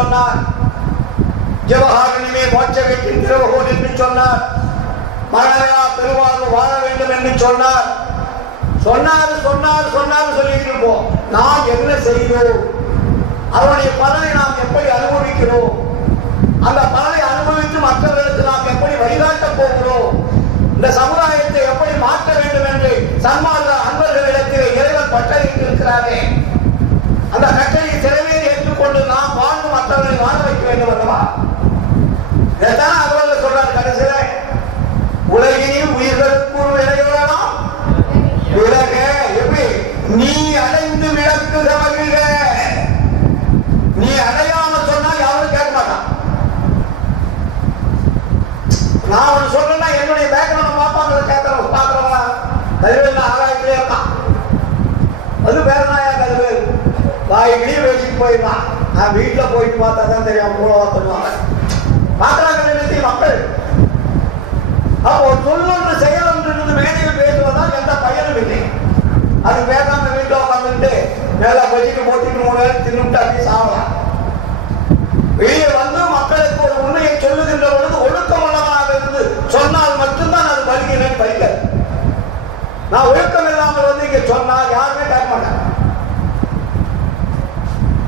சொன்னார். ஜவஹாரணிமே மோட்ச வீட்டின் திரவகோன் என்று சொன்னார். மகாராஜா பெருவாழ்வு வாழ வேண்டும் என்று சொன்னார். சொன்னார் சொன்னார் சொன்னார் சொல்லிட்டு இருப்போம். நாம் என்ன செய்கிறோம் அவருடைய பலனை நாம் எப்படி அனுபவிக்கிறோம்? அந்த பலனை அனுபவித்து மற்றவர்களுக்கு நாம் எப்படி வழிகாட்டப் போகிறோம்? இந்த சமுதாயத்தை எப்படி மாற்ற வேண்டும் என்று சன்மார்க்க அன்பர்களிடத்தில் இறைவன் பட்டறிட்டு இருக்கிறாரே நீ அடைந்து விளக்கு நீ அடையாம சொன்னா யாரும் கேட்க மாட்டான். நான் ஒன்று சொல்றேன்னா என்னுடைய பேக்ரவுண்ட் பார்ப்பாங்க கேட்கறோம் பார்க்கறவங்க. தலைவர் ஆராய்ச்சியிலே இருக்கான். அது வேற நாயா கல்வி வாய் வெளியே வச்சுட்டு நான் வீட்டில் போயிட்டு பார்த்தா தான் தெரியும் மூலவா சொல்லுவாங்க. பார்க்கறாங்க நிறுத்தி மக்கள்? அப்போ சொல்லொன்று செயல் வச்சுட்டு போட்டுட்டு தின்னுட்டு அப்படியே சாவலாம். வெளியே வந்து மக்களுக்கு ஒரு உண்மையை சொல்லுகின்ற பொழுது ஒழுக்கமுள்ளதாக இருந்து சொன்னால் மட்டும்தான் அது பலிக்கிறேன் பலிக்க. நான் ஒழுக்கம் இல்லாமல் வந்து இங்க சொன்னால் யாருமே கேட்க மாட்டாங்க.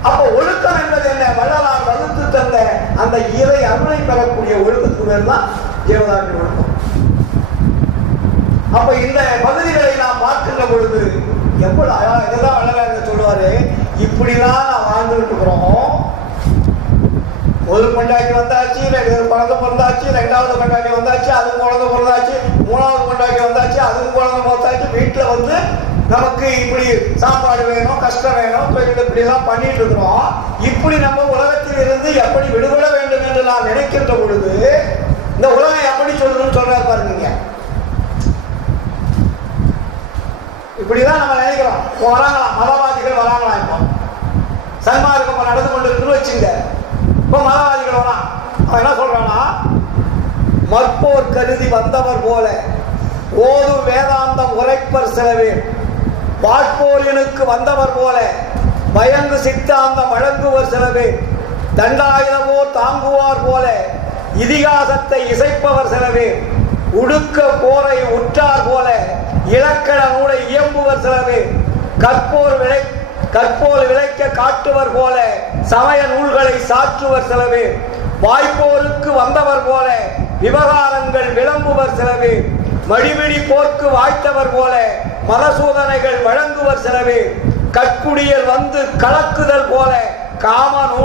அப்போ ஒழுக்கம் என்பது என்ன? வள்ளலார் வகுத்து தந்த அந்த இறை அருளை பெறக்கூடிய ஒழுக்கத்துக்கு பேர் தான் ஜீவதாட்டி ஒழுக்கம். அப்ப இந்த பகுதிகளை நாம் பார்க்கின்ற பொழுது எவ்வளவு அழகா இதுதான் வள்ளலார் சொல்லுவாரு? இப்படிலாம் நான் வாழ்ந்துட்டு இருக்கிறோம். ஒரு கொண்டாட்டி வந்தாச்சு ரெண்டு குழந்தை பிறந்தாச்சு ரெண்டாவது கொண்டாட்டி வந்தாச்சு அதுக்கு குழந்தை பிறந்தாச்சு மூணாவது கொண்டாட்டி வந்தாச்சு அதுக்கு குழந்தை பிறந்தாச்சு. வீட்டில் வந்து நமக்கு இப்படி சாப்பாடு வேணும் கஷ்டம் வேணும் இப்படி இப்படிலாம் பண்ணிட்டு இருக்கிறோம். இப்படி நம்ம உலகத்தில் இருந்து எப்படி விடுபட வேண்டும் என்று நான் நினைக்கின்ற பொழுது இப்படிதான் நம்ம நினைக்கிறோம். இப்போ வராங்களாம் மதவாதிகள் வராங்களாம் இப்போ. சன்மார்க்கம் நடந்து கொண்டு இருக்குன்னு வச்சுங்க. இப்போ மதவாதிகள் வரான் அவன் என்ன சொல்றானா மற்போர் கருதி வந்தவர் போல ஓது வேதாந்தம் உரைப்பர் சிலவே வாட்போரியனுக்கு வந்தவர் போல பயங்கு சித்தாந்தம் வழங்குவர் சிலவே தண்டாயுதமோ தாங்குவார் போல இதிகாசத்தை இசைப்பவர் சிலவே உடுக்க போரை உற்றார் சிலவே கற்போர் விளை கற்போர் விளைக்க காட்டுவர் போல சமய நூல்களை சாற்றுவர் சிலவே. வாய்ப்போருக்கு வந்தவர் போல விவகாரங்கள் விளம்புவர் சிலவே. மடிபிடி போர்க்கு வாய்த்தவர் போல மரசோதனைகள் வழங்குவர் சிலவே. கற்குடியல் வந்து கலக்குதல் போல காம நூல்